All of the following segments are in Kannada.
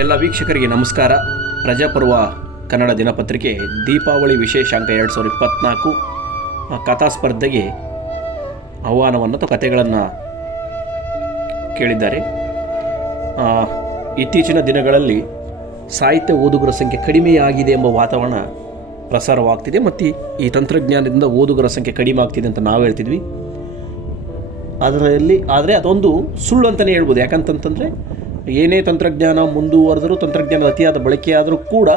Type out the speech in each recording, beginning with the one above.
ಎಲ್ಲ ವೀಕ್ಷಕರಿಗೆ ನಮಸ್ಕಾರ. ಪ್ರಜಾಪರ್ವ ಕನ್ನಡ ದಿನಪತ್ರಿಕೆ ದೀಪಾವಳಿ ವಿಶೇಷಾಂಕ 2024 ಕಥಾ ಸ್ಪರ್ಧೆಗೆ ಆಹ್ವಾನವನ್ನು ಅಥವಾ ಕಥೆಗಳನ್ನು ಕೇಳಿದ್ದಾರೆ. ಇತ್ತೀಚಿನ ದಿನಗಳಲ್ಲಿ ಸಾಹಿತ್ಯ ಓದುಗರ ಸಂಖ್ಯೆ ಕಡಿಮೆಯಾಗಿದೆ ಎಂಬ ವಾತಾವರಣ ಪ್ರಸಾರವಾಗ್ತಿದೆ ಮತ್ತು ಈ ತಂತ್ರಜ್ಞಾನದಿಂದ ಓದುಗರ ಸಂಖ್ಯೆ ಕಡಿಮೆ ಆಗ್ತಿದೆ ಅಂತ ನಾವು ಹೇಳ್ತಿದ್ವಿ. ಆದರೆ ಅದೊಂದು ಸುಳ್ಳು ಅಂತಲೇ ಹೇಳ್ಬೋದು. ಯಾಕಂತಂದರೆ ಏನೇ ತಂತ್ರಜ್ಞಾನ ಮುಂದುವರೆದರೂ, ತಂತ್ರಜ್ಞಾನದ ಅತಿಯಾದ ಬಳಕೆಯಾದರೂ ಕೂಡ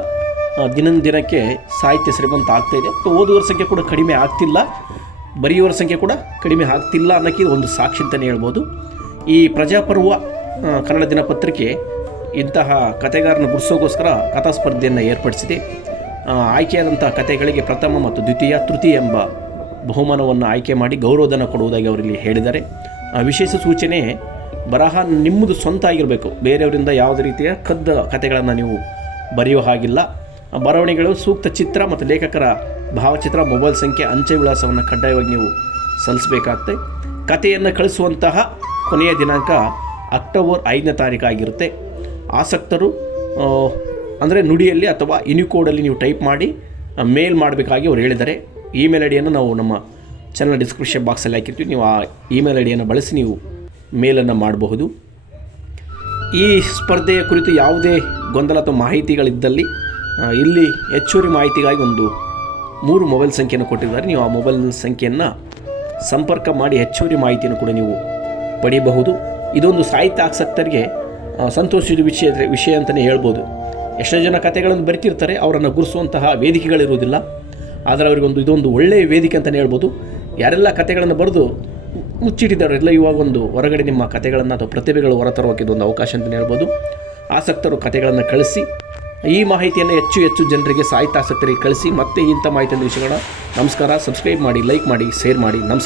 ದಿನಕ್ಕೆ ಸಾಹಿತ್ಯ ಶ್ರೀಮಂತ ಆಗ್ತಾಯಿದೆ. ಓದುಗರ ಸಂಖ್ಯೆ ಕೂಡ ಕಡಿಮೆ ಆಗ್ತಿಲ್ಲ, ಬರೆಯುವರ ಸಂಖ್ಯೆ ಕೂಡ ಕಡಿಮೆ ಆಗ್ತಿಲ್ಲ ಅನ್ನೋಕ್ಕೆ ಒಂದು ಸಾಕ್ಷಿ ಅಂತಲೇ ಹೇಳ್ಬೋದು. ಈ ಪ್ರಜಾಪರ್ವ ಕನ್ನಡ ದಿನಪತ್ರಿಕೆ ಇಂತಹ ಕಥೆಗಾರನ ಗುರುಸೋಗೋಸ್ಕರ ಕಥಾ ಸ್ಪರ್ಧೆಯನ್ನು ಏರ್ಪಡಿಸಿದೆ. ಆಯ್ಕೆಯಾದಂಥ ಕಥೆಗಳಿಗೆ ಪ್ರಥಮ ಮತ್ತು ದ್ವಿತೀಯ, ತೃತೀಯ ಎಂಬ ಬಹುಮಾನವನ್ನು ಆಯ್ಕೆ ಮಾಡಿ ಗೌರವಧನ ಕೊಡುವುದಾಗಿ ಅವರಲ್ಲಿ ಹೇಳಿದ್ದಾರೆ. ವಿಶೇಷ ಸೂಚನೆ: ಬರಹ ನಿಮ್ಮದು ಸ್ವಂತ ಆಗಿರಬೇಕು. ಬೇರೆಯವರಿಂದ ಯಾವುದೇ ರೀತಿಯ ಕದ್ದ ಕಥೆಗಳನ್ನು ನೀವು ಬರೆಯುವ ಹಾಗಿಲ್ಲ. ಬರವಣಿಗೆಗಳು, ಸೂಕ್ತ ಚಿತ್ರ ಮತ್ತು ಲೇಖಕರ ಭಾವಚಿತ್ರ, ಮೊಬೈಲ್ ಸಂಖ್ಯೆ, ಅಂಚೆ ವಿಳಾಸವನ್ನು ಕಡ್ಡಾಯವಾಗಿ ನೀವು ಸಲ್ಲಿಸಬೇಕಾಗುತ್ತೆ. ಕಥೆಯನ್ನು ಕಳಿಸುವಂತಹ ಕೊನೆಯ ದಿನಾಂಕ ಅಕ್ಟೋಬರ್ 5ನೇ ತಾರೀಕು ಆಗಿರುತ್ತೆ. ಆಸಕ್ತರು ಅಂದರೆ ನುಡಿಯಲ್ಲಿ ಅಥವಾ ಯುನಿಕೋಡಲ್ಲಿ ನೀವು ಟೈಪ್ ಮಾಡಿ ಮೇಲ್ ಮಾಡಬೇಕಾಗಿ ಅವರು ಹೇಳಿದ್ದಾರೆ. ಇಮೇಲ್ ಐ ಡಿಯನ್ನು ನಾವು ನಮ್ಮ ಚಾನಲ್ ಡಿಸ್ಕ್ರಿಪ್ಷನ್ ಬಾಕ್ಸಲ್ಲಿ ಹಾಕಿರ್ತೀವಿ. ನೀವು ಆ ಇಮೇಲ್ ಐ ಡಿಯನ್ನು ಬಳಸಿ ನೀವು ಮೇಲನ್ನು ಮಾಡಬಹುದು. ಈ ಸ್ಪರ್ಧೆಯ ಕುರಿತು ಯಾವುದೇ ಗೊಂದಲ ಅಥವಾ ಮಾಹಿತಿಗಳಿದ್ದಲ್ಲಿ ಇಲ್ಲಿ ಹೆಚ್ಚುವರಿ ಮಾಹಿತಿಗಾಗಿ 3 ಮೊಬೈಲ್ ಸಂಖ್ಯೆಯನ್ನು ಕೊಟ್ಟಿದ್ದಾರೆ. ನೀವು ಆ ಮೊಬೈಲ್ ಸಂಖ್ಯೆಯನ್ನು ಸಂಪರ್ಕ ಮಾಡಿ ಹೆಚ್ಚುವರಿ ಮಾಹಿತಿಯನ್ನು ಕೂಡ ನೀವು ಪಡೆಯಬಹುದು. ಇದೊಂದು ಸಾಹಿತ್ಯ ಆಸಕ್ತರಿಗೆ ಸಂತೋಷದ ವಿಷಯ ಅಂತಲೇ ಹೇಳ್ಬೋದು. ಎಷ್ಟೋ ಜನ ಕಥೆಗಳನ್ನು ಬರಿತಿರ್ತಾರೆ, ಅವರನ್ನು ಗುರುಸುವಂತಹ ವೇದಿಕೆಗಳಿರುವುದಿಲ್ಲ. ಆದರೆ ಇದೊಂದು ಒಳ್ಳೆಯ ವೇದಿಕೆ ಅಂತಲೇ ಹೇಳ್ಬೋದು. ಯಾರೆಲ್ಲ ಕಥೆಗಳನ್ನು ಬರೆದು ಮುಚ್ಚಿಟ್ಟಿದ್ದಾರೆಲ್ಲ ಇವಾಗ ಹೊರಗಡೆ ನಿಮ್ಮ ಕಥೆಗಳನ್ನು ಅಥವಾ ಪ್ರತಿಭೆಗಳು ಹೊರತರೋಕೆ ಇದೊಂದು ಅವಕಾಶ ಅಂತಲೇ ಹೇಳ್ಬೋದು. ಆಸಕ್ತರು ಕಥೆಗಳನ್ನು ಕಳಿಸಿ. ಈ ಮಾಹಿತಿಯನ್ನು ಹೆಚ್ಚು ಜನರಿಗೆ, ಸಾಹಿತ್ಯಾಸಕ್ತರಿಗೆ ಕಳಿಸಿ. ಮತ್ತೆ ಇಂಥ ಮಾಹಿತಿಯನ್ನು ವಿಷಯಗಳ ನಮಸ್ಕಾರ. ಸಬ್ಸ್ಕ್ರೈಬ್ ಮಾಡಿ, ಲೈಕ್ ಮಾಡಿ, ಶೇರ್ ಮಾಡಿ. ನಮಸ್ಕಾರ.